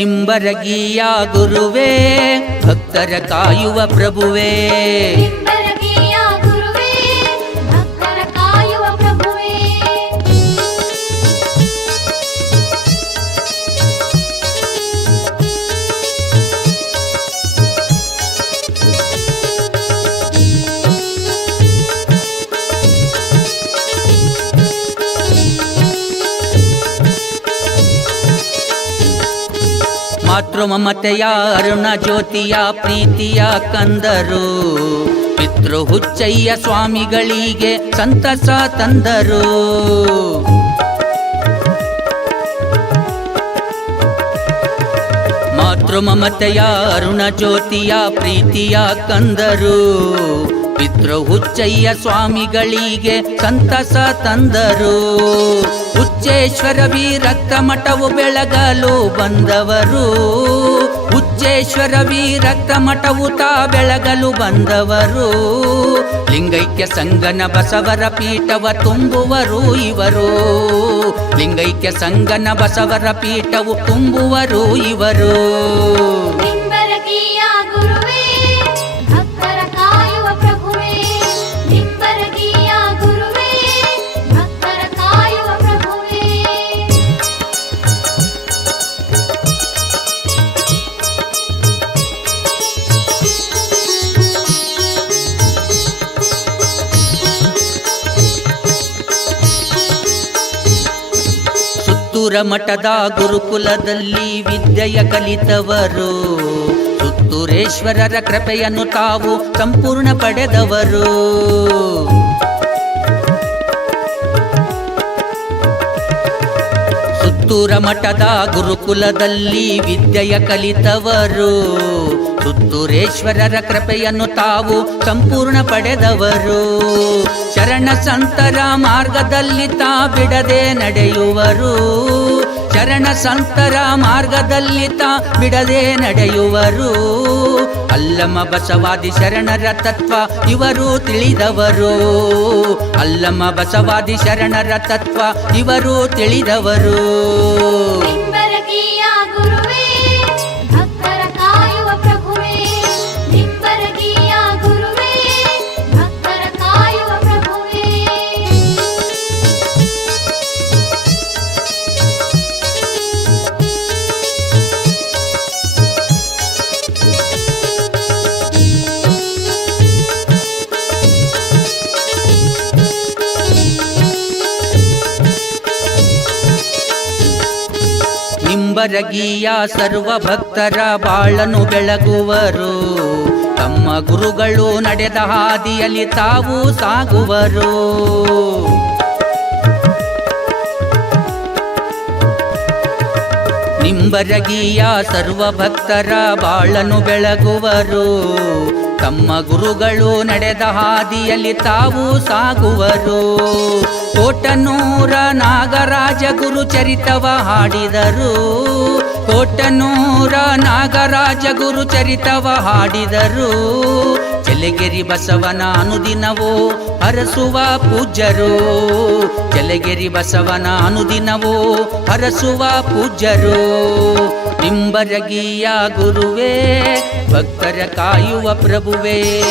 ನಿಂಬರಗಿಯ ಗುರುವೇ ಭಕ್ತರ ಕಾಯುವ ಪ್ರಭುವೇ. ಮಾತೃ ಮಮತೆಯ, ಅರುಣ ಜ್ಯೋತಿಯ, ಪ್ರೀತಿಯ ಕಂದರು. ಪಿತೃ ಹುಚ್ಚಯ್ಯ ಸ್ವಾಮಿಗಳಿಗೆ ಸಂತಸ ತಂದರು. ಮಾತೃ ಮಮತೆಯ, ಅರುಣ ಜ್ಯೋತಿಯ, ಪ್ರೀತಿಯ ಕಂದರು. ಪಿತೃ ಹುಚ್ಚಯ್ಯ ಸ್ವಾಮಿಗಳಿಗೆ ಸಂತಸ ತಂದರು. ಹುಚ್ಚೇಶ್ವರ ವೀರಕ್ತ ಮಠವು ಬೆಳಗಲು ಬಂದವರು. ಹುಚ್ಚೇಶ್ವರ ವೀರಕ್ತ ಮಠವು ತಾ ಬೆಳಗಲು ಬಂದವರು. ಲಿಂಗೈಕ್ಯ ಸಂಗನ ಬಸವರ ಪೀಠವ ತುಂಬುವರು ಇವರು. ಲಿಂಗೈಕ್ಯ ಸಂಗನ ಬಸವರ ಪೀಠವು ತುಂಬುವರು ಇವರು. ಸುತ್ತೂರ ಮಠದ ಗುರುಕುಲದಲ್ಲಿ ವಿದ್ಯೆಯ ಕಲಿತವರು. ಸುತ್ತೂರೇಶ್ವರರ ಕೃಪೆಯನ್ನು ತಾವು ಸಂಪೂರ್ಣ ಪಡೆದವರು. ಮಠದ ಗುರುಕುಲದಲ್ಲಿ ವಿದ್ಯೆಯ ಕಲಿತವರು. ಸುತ್ತೂರೇಶ್ವರರ ಕೃಪೆಯನ್ನು ತಾವು ಸಂಪೂರ್ಣ ಪಡೆದವರು. ಶರಣ ಸಂತರ ಮಾರ್ಗದಲ್ಲಿ ತಾ ಬಿಡದೆ ನಡೆಯುವರು. ಶರಣ ಸಂತರ ಮಾರ್ಗದಲ್ಲಿ ತಾ ಬಿಡದೆ ನಡೆಯುವರು. ಅಲ್ಲಮ ಬಸವಾದಿ ಶರಣರ ತತ್ವ ಇವರು ತಿಳಿದವರು. ಅಲ್ಲಮ ಬಸವಾದಿ ಶರಣರ ತತ್ವ ಇವರು ತಿಳಿದವರು. ನಿಂಬರಗಿಯ ನಿಂಬರಗಿಯ ಸರ್ವ ಭಕ್ತರ ಬಾಳನು ಬೆಳಗುವರು. ತಮ್ಮ ಗುರುಗಳು ನಡೆದ ಹಾದಿಯಲ್ಲಿ ತಾವು ಸಾಗುವರು. ನಿಂಬರಗಿಯ ಸರ್ವ ಭಕ್ತರ ಬಾಳನು ಬೆಳಗುವರು. ತಮ್ಮ ಗುರುಗಳು ನಡೆದ ಹಾದಿಯಲ್ಲಿ ತಾವು ಸಾಗುವರು. ಕೋಟನೂರ ನಾಗರಾಜ ಗುರು ಚರಿತವ ಹಾಡಿದರು. ಕೋಟನೂರ ನಾಗರಾಜ ಗುರು ಚರಿತವ ಹಾಡಿದರು. ಚಲಗೆರಿ ಬಸವನ ಅನುದಿನವೋ ಹರಸುವ ಪೂಜ್ಯರು. ಚಲಗೆರಿ ಬಸವನ ಅನುದಿನವೋ ಹರಸುವ ಪೂಜ್ಯರು. ನಿಂಬರಗಿಯ ಗುರುವೇ, ಭಕ್ತರ ಕಾಯುವ ಪ್ರಭುವೇ.